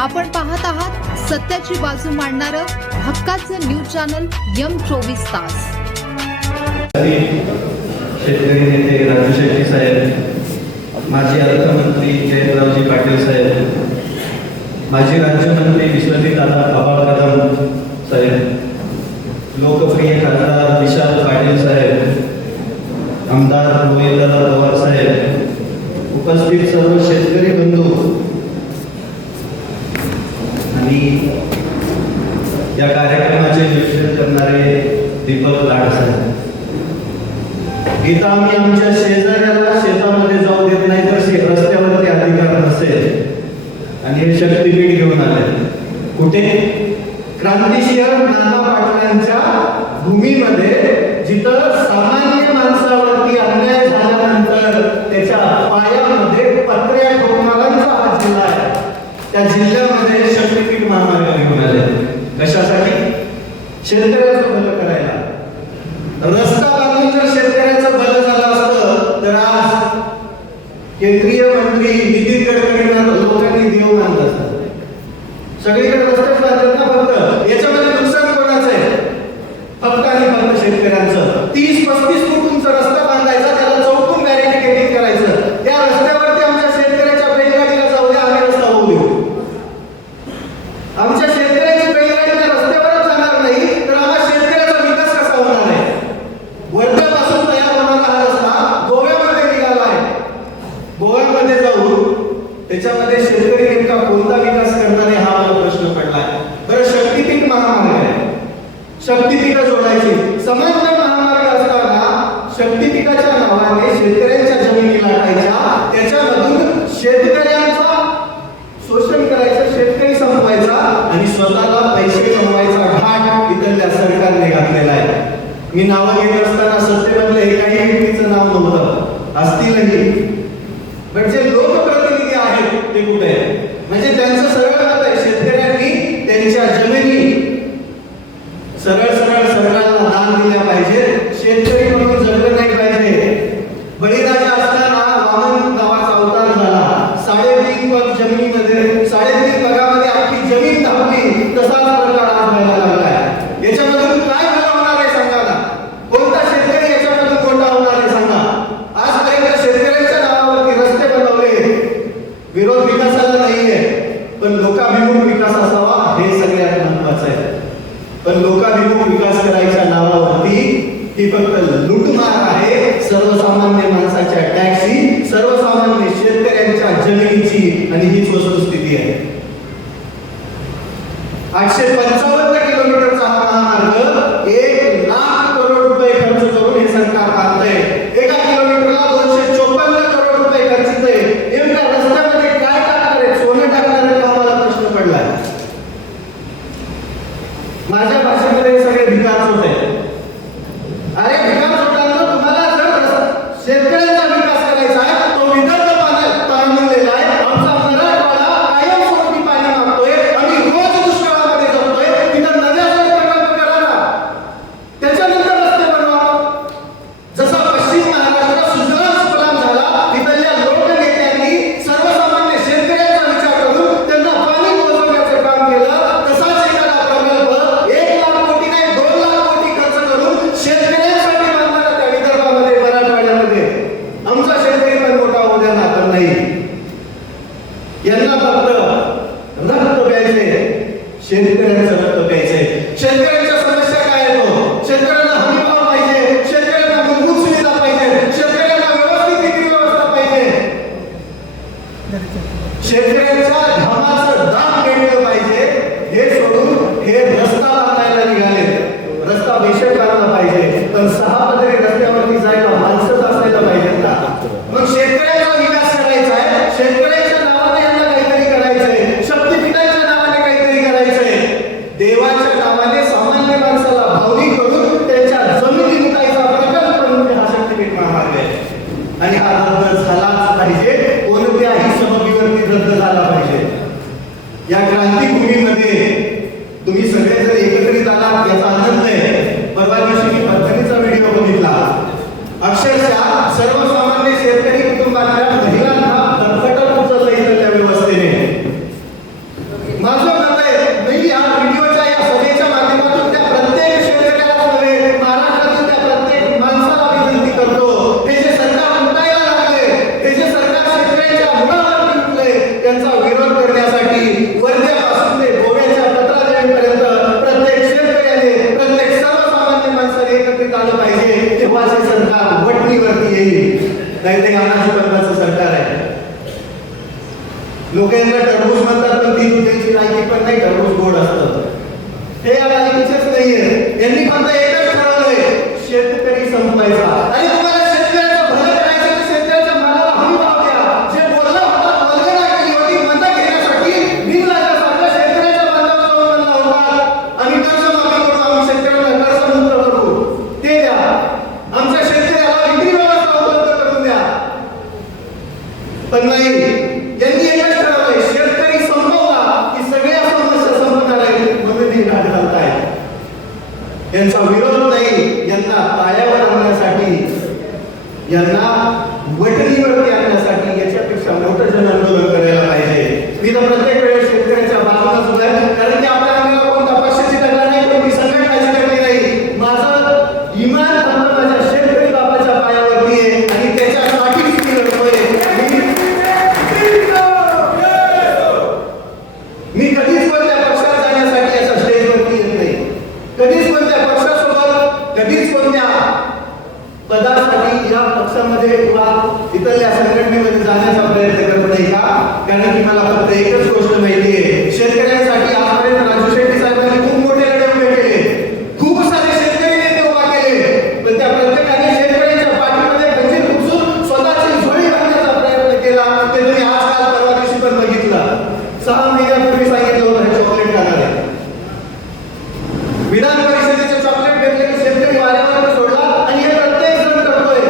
आपण पाहत आहात सत्याची बाजू मांडणारं हक्काचं न्यूज चॅनल M24 तास. शेतकरी नेते राजू शेट्टी साहेब, माजी अर्थमंत्री जयंतरावजी पाटील साहेब, माजी राज्यमंत्री विश्वजितदादा आबाळ कदम साहेब, लोकप्रिय खासदार विशाल पाटील साहेब, आमदार रोहितदादा पवार साहेब, उपस्थित सर्व शेतकरी बंधू आणि या कार्यक्रमाचे नियोजन करणारे दीपक लाड साहेब. इथं आम्ही आमच्या शेजाऱ्याला शेतामध्ये जाऊ देत नाही तर रस्त्यावरती अधिकार नसेल आणि हे शक्तीपीठ घेऊन आले. कुठे? क्रांतिसिंह नाना पाटलांच्या भूमीमध्ये, जिथं सामान्य माणसावरती अन्याय झाल्यानंतर त्याच्या पायामध्ये पत्र्या ठोकणाऱ्यांचा हा जिल्हा आहे. त्या जिल्ह्यामध्ये शक्तीपीठ महामार्ग घेऊन आले. कशासाठी? शेतकऱ्याचं भलं करायला. रस्ता बांधून जर शेतकऱ्याचं भलं झालं असतं तर आज केंद्रीय मंत्री नितीन गडकरींना लोकांनी देव मानलं असतं. सगळीकडे रस्तेच बांधतात ना, फक्त याच्यामध्ये नुकसान कोणाचं आहे? फक्त आणि फक्त शेतकऱ्यांचं. 30-35 फूट उंच रस्ता बांधायचा, त्याला चौकून बॅरिकेडिंग करायचं. त्या रस्त्यावरती आमच्या शेतकऱ्याच्या बैलगाडीला जाऊ द्या, आम्ही रस्ता होऊ देऊ. आमच्या शेतकऱ्याची बैलगाडी त्या रस्त्यावरच जाणार नाही तर आम्हाला शेतकऱ्याचा विकास कसा होणार आहे? वर्ध्यापासून तयार होणारा हा रस्ता गोव्यामध्ये निघाला आहे. गोव्यामध्ये जाऊन त्याच्यामध्ये शेतकरी नेमका कोणता विकास करणार आहे हा मला प्रश्न पडलाय. बरं, शक्तीपीठ महामार्ग आहे, शक्तीपीठ जोडायची. समांतर महामार्ग असताना शक्तीपीठाच्या नावाने शेतकऱ्यांच्या जमिनी लाटायच्या, त्याच्यामधून शेतकऱ्यांचा शोषण करायचं, शेतकरी संपवायचा आणि स्वतःला पैसे कमवायचा घाट इथल्या सरकारने घातलेला आहे. मी नावं घेत असताना सत्तेमधले एकाही व्यक्तीचं नाव नव्हतं, असतीलही. पण जे लोकप्रतिनिधी आहेत ते कुठे आहे? म्हणजे त्यांचं सरळ मत आहे, शेतकऱ्यांनी त्यांच्या जमिनी सरळ सरळ सरकारला दान दिल्या पाहिजे, शेतकरी म्हणून जगलं नाही पाहिजे. बळीराजा असताना वामन नावाचा अवतार झाला. 3.5 पग जमिनीमध्ये, 3.5 पगामध्ये अख्खी जमीन दाबली. तसाच प्रकार आज व्हायला लागलाय. याच्यामधून काय भलं होणार आहे सांगा ना? कोणता शेतकरी याच्यामधून कोणता होणार आहे सांगा? आजपर्यंत शेतकऱ्यांच्या नावावरती रस्ते बनवले. विरोध विकासाला नाहीये, पण लोकाभिमुख विकास असावा हे सगळ्यात महत्वाचं आहे. पण लोकाभिमुख विकास करायच्या नावावरती ही फक्त लूटमार आहे. सर्वसामान्य माणसाच्या टॅक्सी, सर्वसामान्य शेतकऱ्यांच्या जमिनीची, आणि हीच वस्तुस्थिती आहे. 855 किलोमीटरचा हा महामार्ग 1 लाख करोड रुपये खर्च करून हे सरकार बांधतंय. एका किलोमीटरला 254 करोड रुपये खर्चितंय. नेमका रस्त्यामध्ये काय टाकणार आहे? सोनं टाकणार आहे का? मला प्रश्न पडलाय. माझ्या भाषेमध्ये हे सगळे भिकार होत आहे. अरे भिकार होताना तुम्हाला जर शेतकऱ्यांचा विकास करायचा आहे, तो विदर्भ पाणलेला आहे. आमचा मराठवाडा कायमस्वरूपी पाणी मागतोय. आम्ही रोज दुष्काळामध्ये जगतोय. तिथं नद्या प्रकल्प करा ना, त्याच्यानंतर रस्ते बनवा. जसा पश्चिम महाराष्ट्र सुजलाम सुफलाम झाला, तिथल्या लोकनेत्यांनी सर्वसामान्य शेतकऱ्यांचा विचार करून त्यांना पाणी पोहोचवण्याचं काम केलं. तसाच एखादा प्रकल्प 1 लाख कोटी नाही 2 लाख कोटी खर्च करून शेतकऱ्यांसाठी बांधला त्या विदर्भामध्ये, मराठवाड्यामध्ये. आमचा शेतकरी पण मोठा होऊ द्या ना, तर नाही. यांना फक्त रक्त प्यायचे, शेतकऱ्यांचं रक्त प्यायचे. शेतकऱ्यांच्या समस्या काय आहेत? शेतकऱ्यांना हमी भाव पाहिजे, शेतकऱ्यांना मूलभूत सुविधा पाहिजे, शेतकऱ्यांना व्यवस्थित विक्री व्यवस्था पाहिजे, शेतकऱ्यांच्या घामाचं दाम मिळलं पाहिजे. हे सोडून हे रस्ता बांधायला निघाले. रस्ता बेशक बांधला पाहिजे, पण 6 पदरी रस्त्यावरती जायला माणसंच असायला पाहिजेत ना. मग शेतकऱ्यांचा विकास करायचा आहे, शेतकऱ्यांच्या नावाने यांना काहीतरी करायचंय, शक्तीपीठाच्या नावाने काहीतरी करायचंय, देवाच्या नावाने सामान्य माणसाला भावनिक करून त्यांच्या जमिनी लुटायचा प्रकल्प म्हणजे हा शक्तीपीठ महामार्ग आहे. आणि हा रद्द झालाच पाहिजे, कोणत्याही सबबीवरती रद्द झाला पाहिजे. या क्रांतीभूमीमध्ये तुम्ही सगळे जर एकत्रित आलात याचा आनंद आहे. परवा दिवशी मी पद्धतीचा व्हिडिओ बघितला. अक्षरशः सर्वसामान्य शेतकरी कुटुंबातल्या महिलांना धडपडत उचललं इथं त्या व्यवस्थेने. लोक यांना टरबूज म्हणतात, पण ती दुधाची लायकी पण नाही, टरबूज गोड असतं. हे या लायकीचेच नाहीये. यांनी फक्त एकच ठरवलंय, शेतकरी संपवायचा. आणि तुम्हाला शेतकऱ्याचं भलं करायचं तर शेतकऱ्याच्या मालाला हमी भाव द्या. जे बोललं होतं, वल्गना केली होती मतं घेण्यासाठी, बिनलाजासारखं शेतकऱ्याच्या बांधावर जाऊन म्हणला होता आणि कर्जमाफी करू, आम्ही शेतकऱ्यांना कर्जमुक्त करू, ते द्या. आमच्या शेतकऱ्याला विक्री व्यवस्था उपलब्ध करून द्या. पण नाही, यांनी एकच ठरवलंय, शेतकरी संपवला की सगळ्या समस्या संपणार आहेत म्हणून हे नाटक घालतायत. यांचा विरोध नाही, यांना पायावर आणण्यासाठी, यांना वटणीवरती आणण्यासाठी याच्यापेक्षा मोठं जन आंदोलन करायला पाहिजे. मी तर प्रत्येक वेळेस शेतकऱ्याच्या बाजूला सुद्धा आहे, कारण की आपल्या अंगाला कोणता पक्षाची टकला नाही, कोणती संघटनाची टकली नाही. माझं इमान फक्त माझ्या शेतकरी बापाच्या पायावरती आहे आणि त्याच्यासाठीच मी लढतोय. मी कधीच कोणत्या पक्षात जाण्यासाठी याच्या स्टेजवरती येत नाही, कधीच कोणत्या पक्षासोबत, कधीच कोणत्या पदासाठी या पक्षामध्ये किंवा इथल्या संघटनेमध्ये जाण्याचा प्रयत्न करत नाही. का? कारण की मला फक्त एकच गोष्ट माहिती आहे, शेतकऱ्यांसाठी आजपर्यंत राजू शेट्टी साहेबांनी खूप मोठे लढे उभे केले, खूप सारे शेतकरी नेते उभा केले, पण त्या प्रत्येकाने शेतकऱ्यांच्या पाठीमध्ये खंजीर खुपसून स्वतःची झोळी बांधण्याचा प्रयत्न केला. ते तुम्ही आजकाल परवा दिवशी पण बघितलं. 6 महिन्यापूर्वी सांगितलं होतं चॉकलेट खाणार आहे. विधान परिषदेचे चॉकलेट घेतले की शेतकरी वाऱ्यावर सोडला आणि हे प्रत्येक जण करतोय.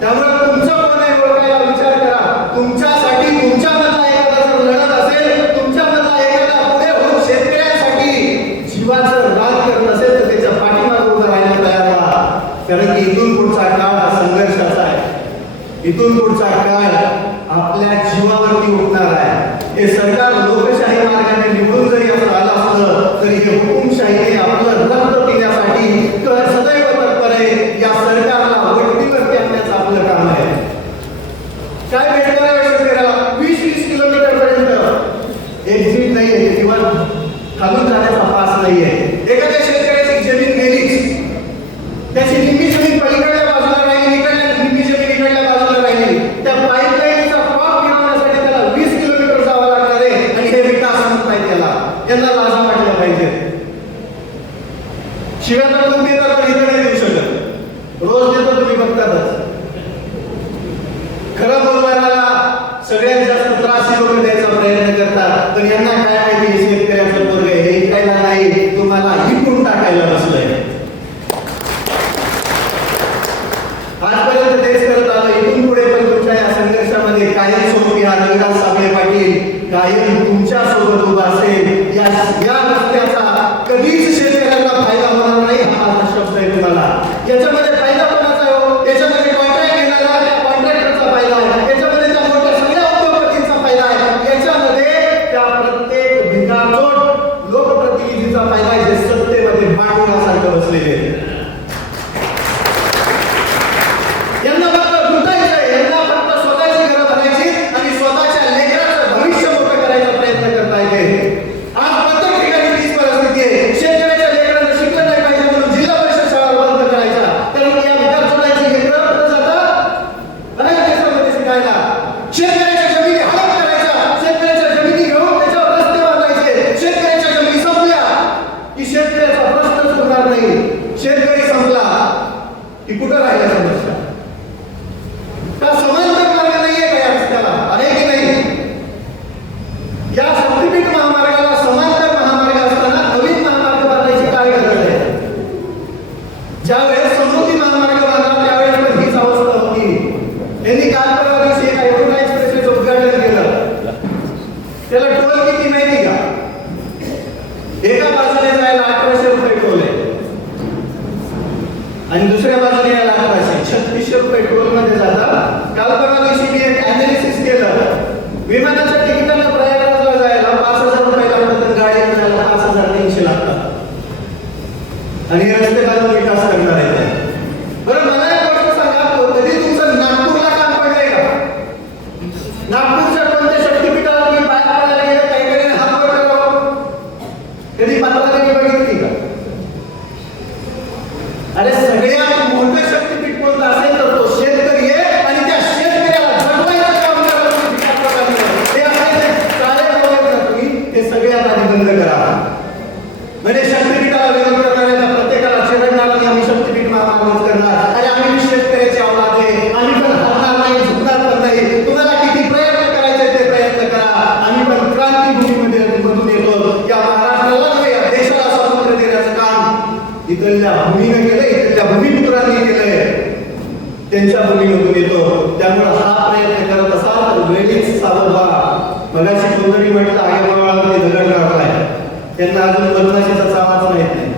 त्यामुळे तुमचं कोण आहे ओळखायला विचार करा. तुमच्यासाठी तुमच्यामधला एखादा जर लढत असेल, तुमच्यामधला एखादा पुढे होऊन शेतकऱ्यांसाठी जीवाचं राग करत असेल तर त्याच्या पाठीमागे उभं राहायला तयार व्हा. कारण की इथून पुढचा काळ हा संघर्षाचा आहे. इथून पुढचा काळ आपल्या जीवावरती उठणार आहे. हे सरकार लोकशाही मार्गाने निवडून जरी असं आलं असलं तरी हे हुकुमशाहीने आपलं रक्त पिण्यासाठी सदैव तत्पर आहे. या सरकारला वटणीवरती आणण्याचं आपलं काम आहे. काय भेटणार आहे शेतकऱ्याला? 20-20 किलोमीटर पर्यंत एक्झिट नाहीये किंवा खालून जाण्याचा पास नाहीये. एखाद्या शेतकऱ्याची जमीन गेलीच, त्याची निम्मी जमीन पलीकडल्या बाजूला राहिली, इकडल्या निम्मी जमीन इकडल्या बाजूला राहिली, त्या पाईपलाईनचा क्रॉप मिळवण्यासाठी त्याला 20 किलोमीटर जावं लागणार आहे. आणि हे विकास म्हणत नाही त्याला. यांना लाजा वाटल्या पाहिजे. शिवाय तर तुम्ही तर इथे नाही देऊ शकत, रोज देतो तुम्ही बघतातच. खरं बोलणाऱ्याला सगळ्यात जास्त त्रास लोक द्यायचा प्रयत्न करतात, पण यांना काय माहिती शेतकऱ्याचं वर्ग हे ऐकायला नाही, तुम्हाला हिकून टाकायला बसलंय. आजपर्यंत तेच करत आलो, इथून पुढे पण तुमच्या या संघर्षामध्ये कायम स्वरूपी हा रविदास साबळे पाटील कायम तुमच्या सोबत उभा असेल. या रस्त्याचा कधीच शेतकऱ्यांना फायदा होणार नाही हा माझा शब्द आहे तुम्हाला. याच्यामध्ये फायदा कोणाचा आहे हो? याच्यामध्ये कॉन्ट्रॅक्ट घेणारा त्या कॉन्ट्रॅक्टरचा फायदा आहे, याच्यामध्ये त्या मोठ्या सगळ्या उद्योगपतींचा फायदा आहे, याच्यामध्ये त्या प्रत्येक भिकाचोट लोकप्रतिनिधीचा फायदा आहे जे सत्तेमध्ये भांडवलासारखं बसलेले आहेत. यांना फक्त लुटायचंय, यांना फक्त स्वतःची घरं भरायची आणि स्वतःच्या लेकराचं भविष्य मोठं करायचा प्रयत्न करता येते. आज प्रत्येक ठिकाणी तीच परिस्थिती आहे. शेतकऱ्याच्या लेकरांना शिकलं नाही पाहिजे म्हणून जिल्हा परिषद शाळा बंद करायच्या, कारण की या विकास सोडायची लेकरं कुठं जातात बाहेर देशामध्ये शिकायला. शेतकऱ्याच्या जमिनी हडप करायच्या, शेतकऱ्याच्या जमिनी घेऊन त्याच्यावर रस्ते बांधायचे. शेतकऱ्याच्या जमिनी संपल्या की शेतकऱ्याचा प्रश्नच होणार नाही. शेतकरी संपला की कुठं राहिला समस्या? का समांतर मार्ग नाहीये का या रस्त्याला? आहे की नाही? या शक्तीपीठ महामार्गाला समांतर महामार्ग असताना नवीन महामार्ग बांधायची काय गरज आहे? ज्यावेळेस समृद्धी महामार्ग बांधला त्यावेळेस पण हीच अवस्था होती. यांनी काल परवा दिवशी एका यमुना एक्सप्रेसचं उद्घाटन केलं. त्याला टोल किती माहिती का? एका बाजूने जायला 1800 रुपये टोल आहे आणि दुसऱ्या बाजूने यायला 3600 रुपये टोल मध्ये जातात. काल परवा दिवशी मी एक अनालिसिस केलं. विमानाच्या तिकिटाला प्रयागराजला जायला 5000 रुपये लागतात तर गाडीने जायला 5300 लागतात. आणि हे रस्ते बांधून विकास करणार आहे. बरं मला एक गोष्ट सांगा, कधी तुमचं नागपूरला काम पडलंय का? नागपूरच्या कोणत्या शक्तीपीठाला तुम्ही बाहेर पडायला गेलं काही हात वर करावं? कधी पात्राने बघितली का? अरे सगळ्यात मोठं शक्तीपीठ कोणतं असेल तर तो शेतकरी आहे आणि त्या शेतकऱ्याला जगवायचं काम करायला हे आपल्या त्यांच्या भूमीमधून येतो. त्यामुळे हा प्रयत्न करत असाल तर वेळीच सावध व्हा. मगाशी कोणतरी म्हटलं आहे बाळामध्ये दगड काढलाय, त्यांना अजून बदमाशीचा चावाच माहित नाही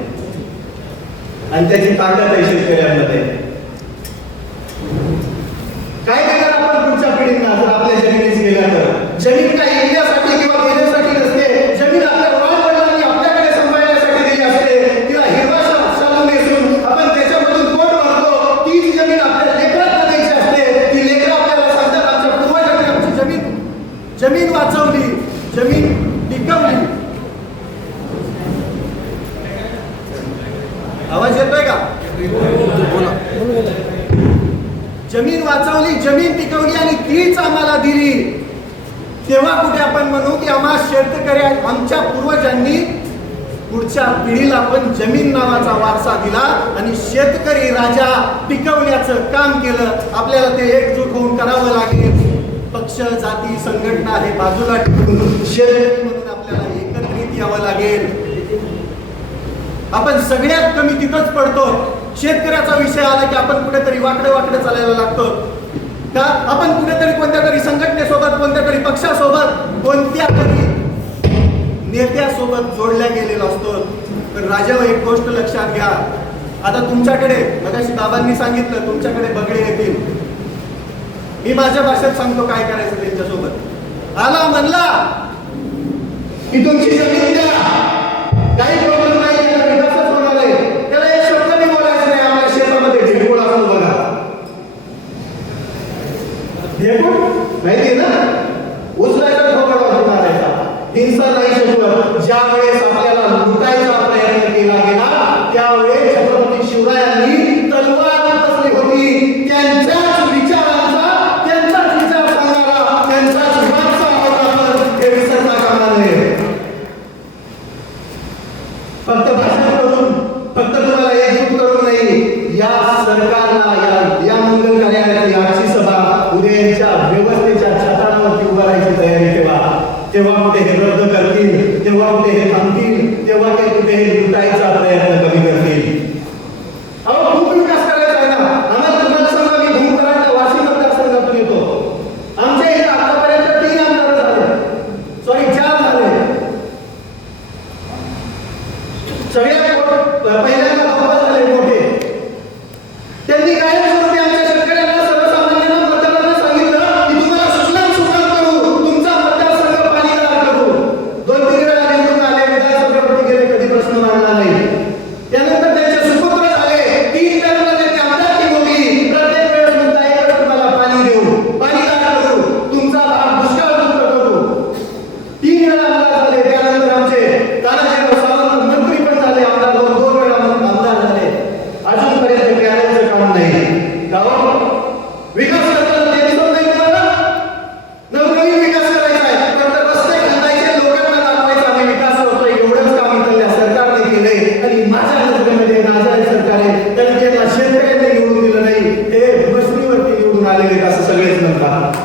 आणि त्याची ताकद आहे शेतकऱ्यांमध्ये. काय देणार आपण पुढच्या पिढींना जर आपल्या जमिनीत गेल्या तर? जमीन काय येण्यासाठी किंवा घेण्यासाठी नसते. जमीन आपल्या वडिलांनी आपल्याकडे सांभाळण्यासाठी दिली असते. तिला हिरवा शालू नेसून आपण त्याच्यामधून पोट भरतो. तीच जमीन आपल्या लेकरांना द्यायची असते. ती लेकरं आपल्याला सांगतात आमच्या पूर्वजांनी आमची जमीन वाचवली, जमीन टिकवली. आवाज येतोय का? जमीन वाचवली, जमीन टिकवली आणि तीच आम्हाला दिली. तेव्हा कुठे आपण म्हणू की आम्हा शेतकरी आमच्या पूर्वजांनी पुढच्या पिढीला पण जमीन नावाचा वारसा दिला आणि शेतकरी राजा टिकवण्याचं काम केलं. आपल्याला ते एकजूट होऊन करावं लागेल. पक्ष, जाती, संघटना हे बाजूला ठेवून शेतकरी म्हणून आपल्याला एकत्रित यावं लागेल. आपण सगळ्यात कमी तिथंच पडतो. शेतकऱ्याचा विषय आला की आपण कुठेतरी वाकडं चालायला लागतो का? आपण कुठेतरी कोणत्या तरी संघटनेसोबत, कोणत्या तरी पक्षासोबत, कोणत्या तरी नेत्यासोबत जोडल्या गेलेलो असतो. तर राजावर एक गोष्ट लक्षात घ्या. आता तुमच्याकडे मगाशी बाबांनी सांगितलं तुमच्याकडे बगळे येतील. मी माझ्या भाषेत सांगतो काय करायचं त्यांच्यासोबत. आला म्हणला की तुमची जमीन द्या, काही प्रॉब्लेम नाही, त्याला विकासच होणार आहे. त्याला एक शब्द मी बोलायचं नाही. आपल्या शेतामध्ये ढेकूळ असतो बघा, ढेकूळ माहिती ना, उचलायचा ठोकळा वाजून आणायचा. हिंसा नाही शकत. ज्या वेळेस आपल्याला लुटायचा प्रयत्न केला गेला त्यावेळेस छत्रपती शिवरायांनी तलवार कसली होती, त्यांच्याच विचारांचा, त्यांचाच विचार सांगणारा, त्यांचाच वारसा होता. हे विसरता कामा नये. फक्त भाषण करून, फक्त तुम्हाला एकजूट करून नाही. या सरकारला, या मंगल कार्यालयाची आजची सभा उद्याच्या व्यवस्थेच्या छतावरती उभा राहायची तयारी ठेवा. तेव्हा कुठे हे रद्द करतील, तेव्हा कुठे हे थांबतील, तेव्हा ते कुठे हे लुटायचा प्रयत्न कमी करतील. अहो खूप विकास करायचा आहे ना. आम्हाला तुम्हाला सांगा, मी भूमकरांच्या वाशी मतदारसंघातून येतो. आमच्या इथे आतापर्यंत 3 आमदार झाले, सॉरी 4 झाले. सगळ्यात पहिल्यांदा बाबा झाले मोठे. त्यांनी काय स्वरूपी आमच्या शेतकऱ्यांना, सर्वसामान्यांना, मतदारांना सांगितलं की तुम्हाला सुजलाम सुफलाम करू, तुमचा मतदारसंघ पाणीदार करू. 2-3 वेळा निवडून आले, विधानसभेवरती गेले, कधी प्रश्न मांडला नाही. त्यानंतर त्यांचे सुपुत्र झाले, 3 टर्मला त्यांनी आमदारकी भोगली. प्रत्येक वेळेस मुद्दा एकच, तुम्हाला पाणी देऊ, पाणीदार करू, तुमचा भाग दुष्काळमुक्त करू. 3 वेळा आमदार झाले. त्यानंतर आमचे तानाजीराव सावंत मंत्री पण झाले, आमदार 2 वेळा आमदार झाले. अजूनपर्यंत कॅनलचं काम नाही. गाव विकास करताना ते दिसत नाही तुम्हाला. नवनवीन विकास करायचा आहे, फक्त रस्ते घालायचे, लोकांना दाखवायचं आम्ही विकास होतोय. एवढंच काम इथल्या सरकारने केलंय आणि माझ्या नजरेमध्ये नाजायज सरकार आहे. कारण त्यांना शेतकऱ्यांनी निवडून दिलं नाही, ते बसणीवरती निवडून आलेले असं सगळेच म्हणतात.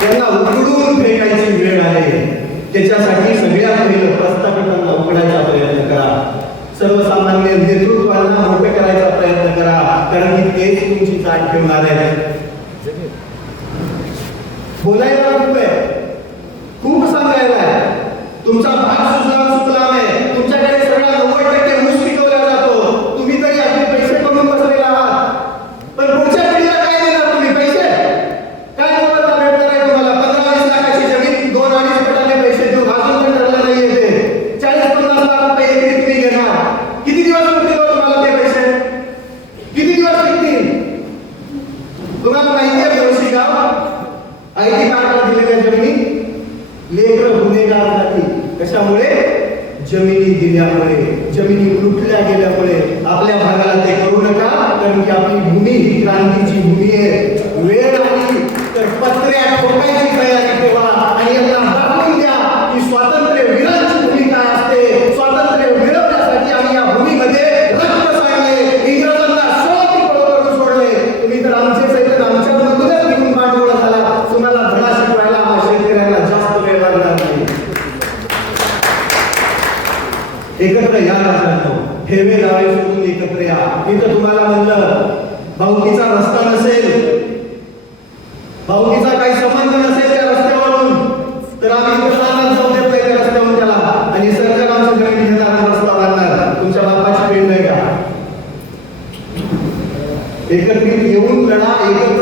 त्यांना उकडून फेकायची वेळ आहे. त्याच्यासाठी सगळ्यात पहिलं प्रस्थापितांना उकडायचा प्रयत्न करा. सर्वसामान्य नेतृत्वांना मोठे करायचा प्रयत्न करा, कारण की तेच तुमची चाट ठेवणार आहे. बोलायला खूप आहे, खूप सांगायला आहे. तुमचा भाग सुजलाम सुफलाम आहे. तुमच्याकडे सगळा 90% ऊस पिकवला जातो. तुम्ही तरी आपले पैसे कमवून बसलेला आहात. पण पुढच्या पिढीला काय देणार तुम्ही? पैसे काय मोबदला भेटणार आहे तुम्हाला? 15-20 लाखाची जमीन 2-2.5 पटाने पैसे देऊ, अजून पण ठरलं नाहीये ते. 40-50 लाख रुपये एकरी तुम्ही घेणार. किती दिवस होतील तुम्हाला ते पैसे? किती दिवस टिकतील? तुम्हाला माहिती आहे व्यवस्थित गाव आयटी पार्कला दिलेल्या जमिनी लेकर गुन्हेगार झाली. कशामुळे? जमिनी दिल्यामुळे, जमिनी लुटल्या गेल्यामुळे. आपल्या भागाला ते करू नका, कारण की आपली भूमी ही क्रांतीची भूमी आहे. वेळ आली तर पत्र्या ठोकायची तयारी ठेवा आणि यांना दाखवून द्या की स्वातंत्र्य वीरांची भूमी काय असते. स्वातंत्र्य मिळवण्यासाठी आम्ही या भूमीमध्ये रक्त सांडले, इंग्रजांना सोळती करून सोडले. तुम्ही तर आमचेच आहे, तर आमच्या मधूनच निघून पाठवला झाला. तुम्हाला धडा शिकवायला आम्हा शेतकऱ्यांना जास्त वेळ लागणार नाही. एकत्र या राजांनो, हेवे दावे सोडून एकत्र या. इथं तुम्हाला म्हणलं भाऊकीचा रस्ता नसेल, भाऊकीचा काही संबंध नसेल त्या रस्त्यावरून, तर आम्ही इथं चालत जाऊ देत नाही त्या रस्त्यावरून त्याला. आणि सरकार आमच्या जमीन घेणार आणि रस्ता बांधणार. तुमच्या बापाची पेंड आहे का? एकत्रित येऊन लढा, एकत्र